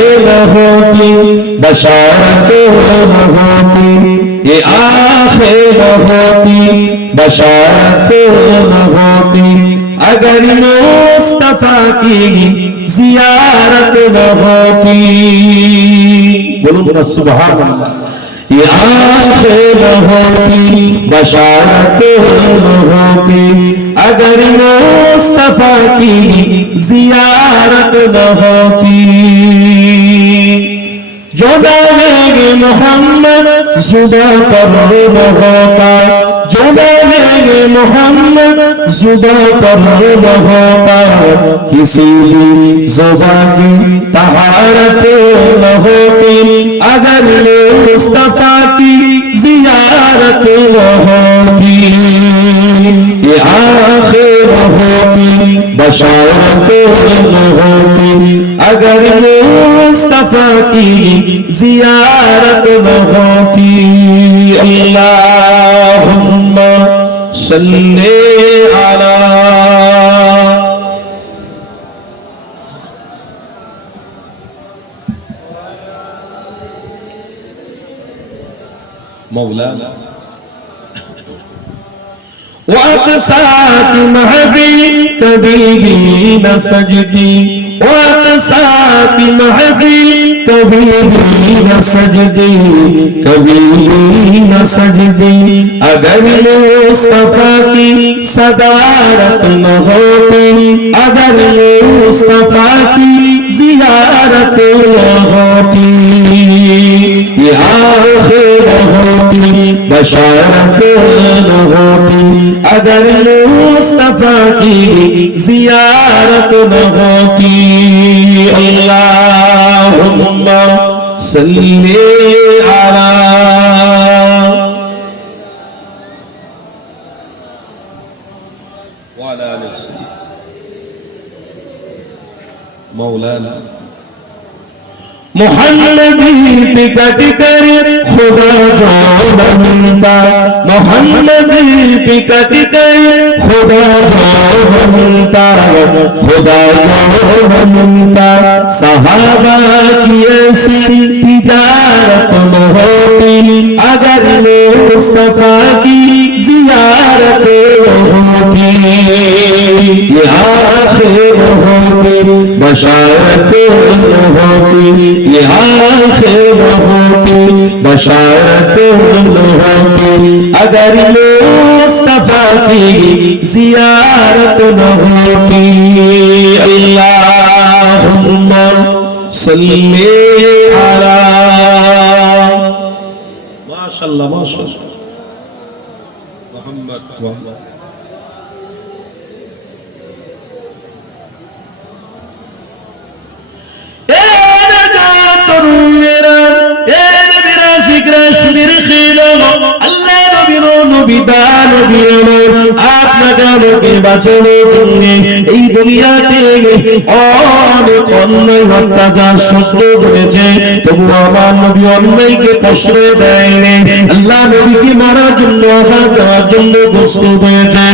आखिर होती बशारत न होती, ये आखिर होती बशारत न होती, अगर मुस्तफा की जियारत न होती। बोलो सुभान अल्लाह। ये आखिर होती बशारत न होती, अगर मुस्तफा की जियारत न होती। जो दावेंगे मोहम्मद जुदा पर न होता, जो दावेंगे मोहम्मद जुदा पर न होता, किसी भी जुबान की तहारत न होती, अगर मुस्तफा की जियारत न होती। ये आखिर होती बशारत न होती, अगर मुस्तफा की जियारत न होती। अल्लाहुम्मा सल्ली अला मौलाना वक़्त महफिल कभी भी न सजदी, वक़्त महफिल कभी भी न सजदी, कभी भी न सजदी, अगर मुस्तफा की सदारत न होती, अगर मुस्तफा की जियारत न होती। ये आखिर होती बशारत न होती, अगर मुस्तफा की जियारत न होती। अल्लाहुम्मा सल्ली अला वअला आलि मौलाना। मोहम्मद पे कट कर खुदा जो बनता, मोहम्मद पे कट कर खुदा जो बनता, खुदा जो बनता। सहाबा की ऐसी तिजारत न होती, अगर मुस्तफा की जियारत होती। ये आखिर होती बशारत न होती, ये आखिर होती बशारत न होती, अगर मुस्तफा की जियारत न होती। अल्लाहुम्मा सल्ली अला माशाअल्लाह माशाअल्लाह मोहम्मद। এই দুনিয়াতে অনেক অন্যায় অত্যাচার সহ্য করেছে, তবু আমার নবী অন্যায়কে প্রশ্রয় দেয়নি। আল্লাহ নবীকে মারার জন্য আঘাত দেওয়ার জন্য প্রস্তুত হয়েছে।